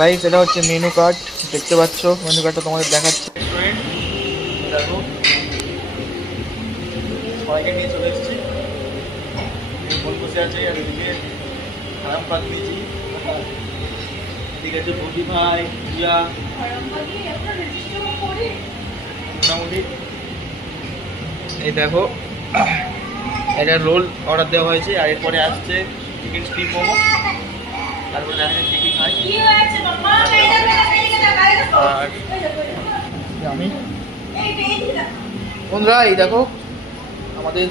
Guys এটা হচ্ছে menu card দেখতে পাচ্ছ মেনু কার্ডটা তোমাদের দেখাচ্ছে। দেখো সবাইকে নিয়ে চলে বসে আছে, আর এদিকে দিয়েছি। আছে ভাই এই দেখো, এটা রোল অর্ডার দেওয়া হয়েছে, আর এরপরে আসছে চিকেন স্টিম মোমো। তারপরে দেখা আর আমি বন্ধুরা এই দেখো আমাদের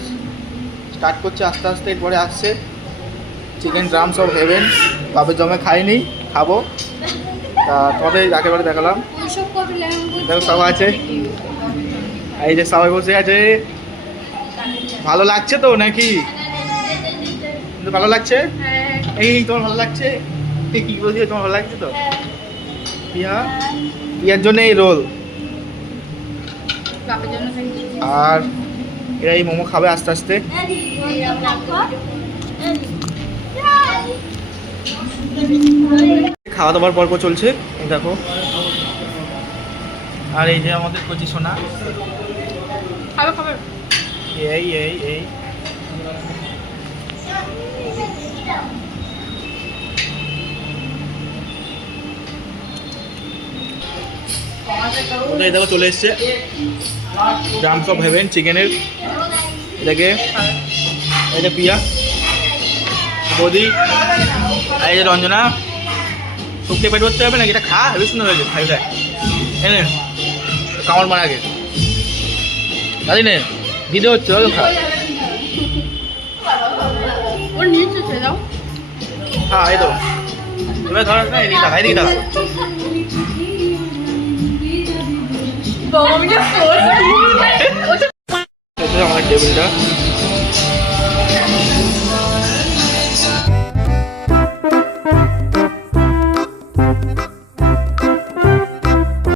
স্টার্ট করছে আস্তে আস্তে এরপরে আসছে। চিকেন ড্রামস অফ হেভেন বাপের জমে খাইনি খাব। তা তোমাদের একেবারে দেখালাম। দেখো সবাই আছে? এই যে সবাই বসে আছে। ভালো লাগছে তো নাকি? ভালো লাগছে? এই তোমার ভালো লাগছে? কি বলছি তোমার ভালো লাগছে তো? পিয়া? পিয়ার জন্য এই রোল। আর এরা এই মোমো খাবে আস্তে আস্তে। খাওয়া দাওয়ার পর্ব চলছে দেখো। আর এই যে আমাদের কচি সোনা। খাবে খাবে। এই এই এই। ওটা এই দেখো চলে এসছে ড্রামস অফ হেভেন চিকেনের। এটাকে এটা পিয়া বৌদি আর এই যে রঞ্জনা শুকতে পেট করতে হবে নাকি? এটা খা হেবি সুন্দর হয়েছে খাই দেয় এনে কামড় মার আগে দাদি নে দিতে হচ্ছে ওই খা। হ্যাঁ এই তো। এবার ধর না এদিকে টাকা আমাদের টেবিলটা।